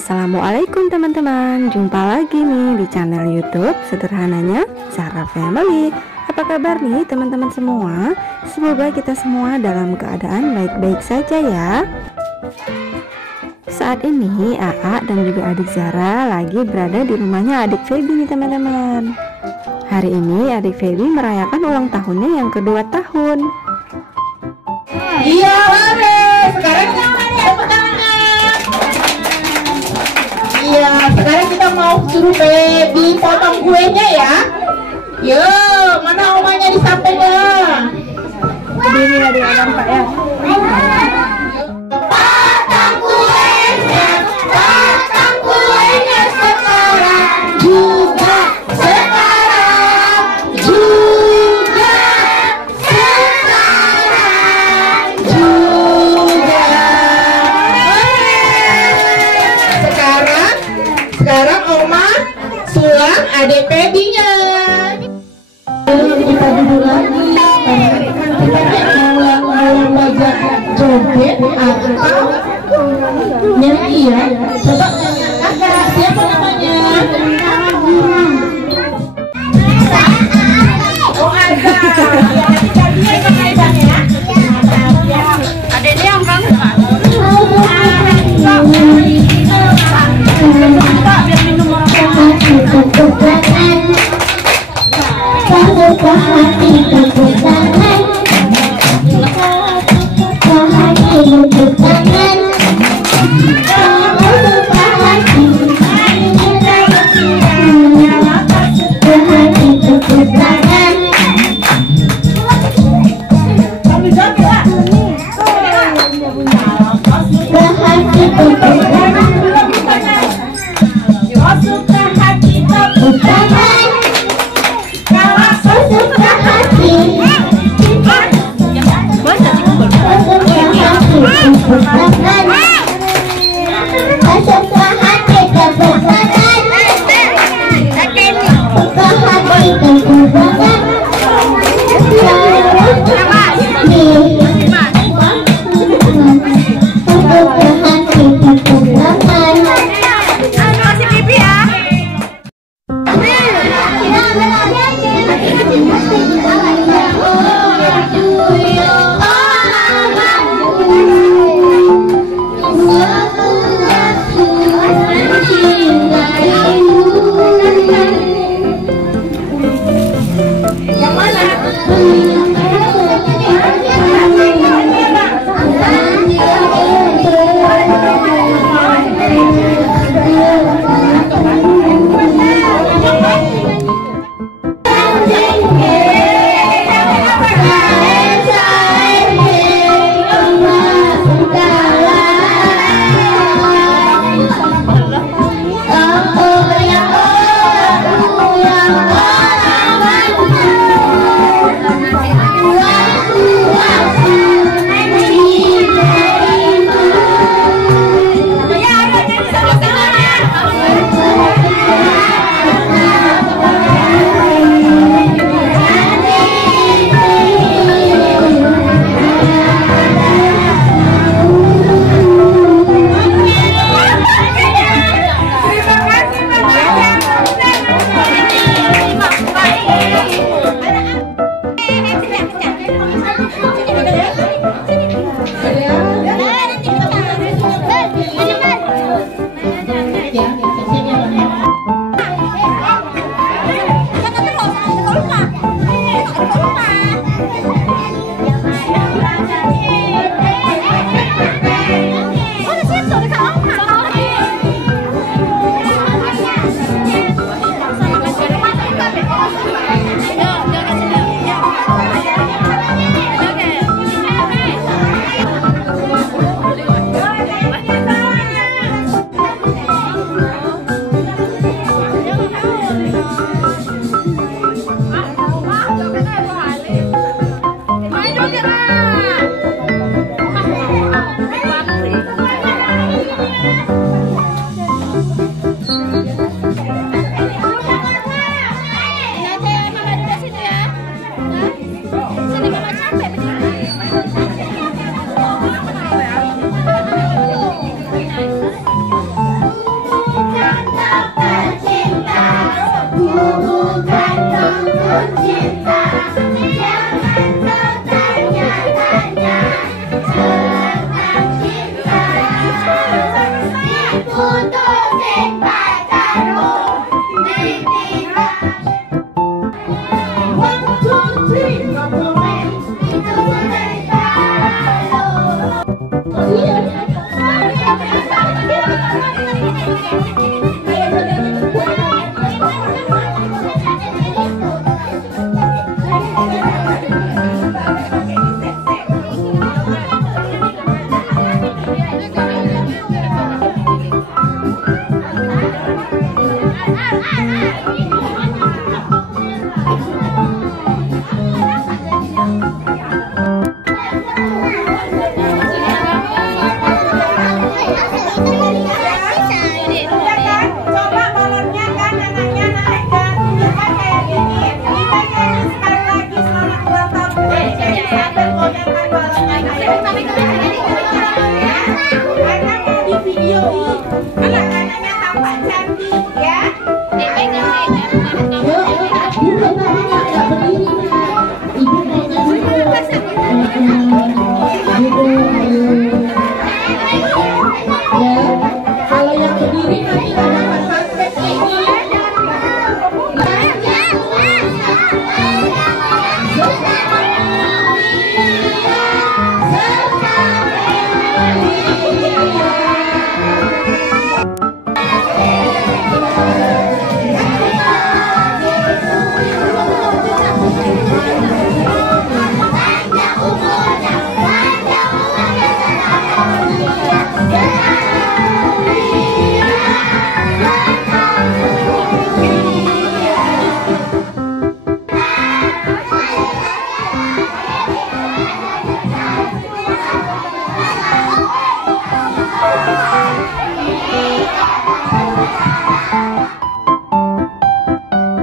Assalamualaikum teman-teman, jumpa lagi nih di channel YouTube Sederhananya Zahra Family. Apa kabar nih teman-teman semua? Semoga kita semua dalam keadaan baik-baik saja ya. Saat ini AA dan juga adik Zahra lagi berada di rumahnya adik Feby nih teman-teman. Hari ini adik Feby merayakan ulang tahunnya yang kedua tahun. Iya, sekarang tepuk tangannya. Iya, sekarang kita mau suruh Baby potong kuenya ya. Yo, mana omanya di sampingnya? Berdiri ya di atas Pak ya. Potong kuenya sekarang juga sekarang juga sekarang juga. Sekarang Oma sulam adik Feby-nya. Kita duduk lagi karena kita mau belajar joget atau nyanyi ya. Coba kakak siapa namanya? Oh Azza. Adeknya yang banget kan? Biar minum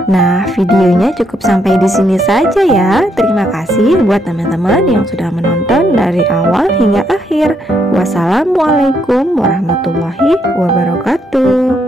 Nah, videonya cukup sampai di sini saja ya. Terima kasih buat teman-teman yang sudah menonton dari awal hingga akhir. Wassalamualaikum warahmatullahi wabarakatuh.